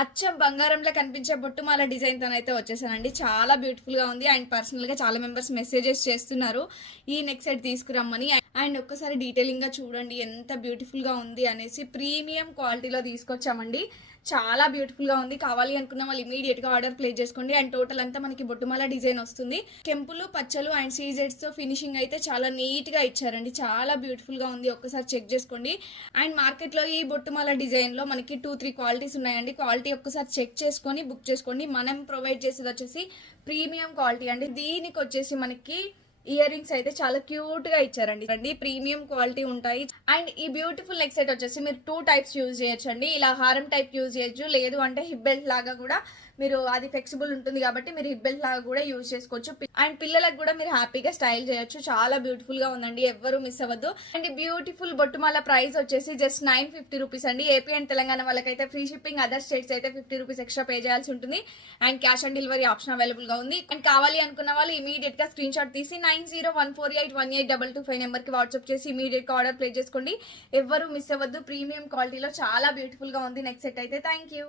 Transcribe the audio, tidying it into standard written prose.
అచ్చం బంగారంలో కనిపించే బొట్టుమాల డిజైన్ తోనైతే వచ్చేసానండి. చాలా బ్యూటిఫుల్ గా ఉంది. అండ్ పర్సనల్ గా చాలా మెంబర్స్ మెసేజెస్ చేస్తున్నారు ఈ నెక్ సెట్ తీసుకురమ్మని. అండ్ ఒక్కసారి డీటెయిలింగ్ గా చూడండి ఎంత బ్యూటిఫుల్ గా ఉంది అనేసి. ప్రీమియం క్వాలిటీలో తీసుకొచ్చామండి. చాలా బ్యూటిఫుల్ గా ఉంది. కావాలి అనుకున్న వాళ్ళు ఇమీడియట్ గా ఆర్డర్ ప్లేస్ చేసుకోండి. అండ్ టోటల్ అంతా మనకి బొట్టుమాల డిజైన్ వస్తుంది. కెంపులు పచ్చలు అండ్ సీజెడ్స్ తో ఫినిషింగ్ అయితే చాలా నీట్ గా ఇచ్చారండి. చాలా బ్యూటిఫుల్ గా ఉంది. ఒక్కసారి చెక్ చేసుకోండి. అండ్ మార్కెట్ లో ఈ బొట్టుమాల డిజైన్ లో మనకి 2-3 క్వాలిటీస్ ఉన్నాయండి. క్వాలిటీ ఒక్కసారి చెక్ చేసుకొని బుక్ చేసుకోండి. మనం ప్రొవైడ్ చేసేది వచ్చేసి ప్రీమియం క్వాలిటీ అండి. దీనికి వచ్చేసి మనకి ఇయర్ రింగ్స్ అయితే చాలా క్యూట్ గా ఇచ్చారండి. ప్రీమియం క్వాలిటీ ఉంటాయి. అండ్ ఈ బ్యూటిఫుల్ నెక్ సెట్ వచ్చేసి మీరు 2 టైప్స్ యూజ్ చేయొచ్చు అండి. ఇలా హారం టైప్ యూజ్ చేయొచ్చు, లేదు అంటే హిప్ బెల్ట్ లాగా కూడా మీరు, అది ఫ్లెక్సిబుల్ ఉంటుంది కాబట్టి మీరు హిప్ బెల్ట్ లాగా కూడా యూజ్ చేసుకోవచ్చు. అండ్ పిల్లలకు కూడా మీరు హ్యాపీగా స్టైల్ చేయొచ్చు. చాలా బ్యూటిఫుల్ గా ఉందండి, ఎవ్వరు మిస్ అవ్వద్దు. అండ్ బ్యూటిఫుల్ బొట్టుమాల ప్రైస్ వచ్చేసి జస్ట్ 950 రూపీస్ అండి. ఏపీ అండ్ తెలంగాణ వాళ్ళకైతే ఫ్రీ షిప్పింగ్, అదర్ స్టేట్స్ అయితే 50 రూపీస్ ఎక్స్ట్రా పే చేయాల్సి ఉంటుంది. And cash on delivery option available గా ఉంది. అండ్ కావాలి అనుకున్న వాళ్ళు ఇమీడియట్ గా స్క్రీన్ షాట్ తీసి 9014818225 నెంబర్ కి వాట్సాప్ చేసి ఇమీడియట్ గా ఆర్డర్ ప్లేస్ చేసుకోండి. ఎవ్వరు మిస్ అవ్వద్దు. ప్రీమియం క్వాలిటీలో చాలా బ్యూటిఫుల్ గా ఉంది నెక్ సెట్ అయితే. Thank you.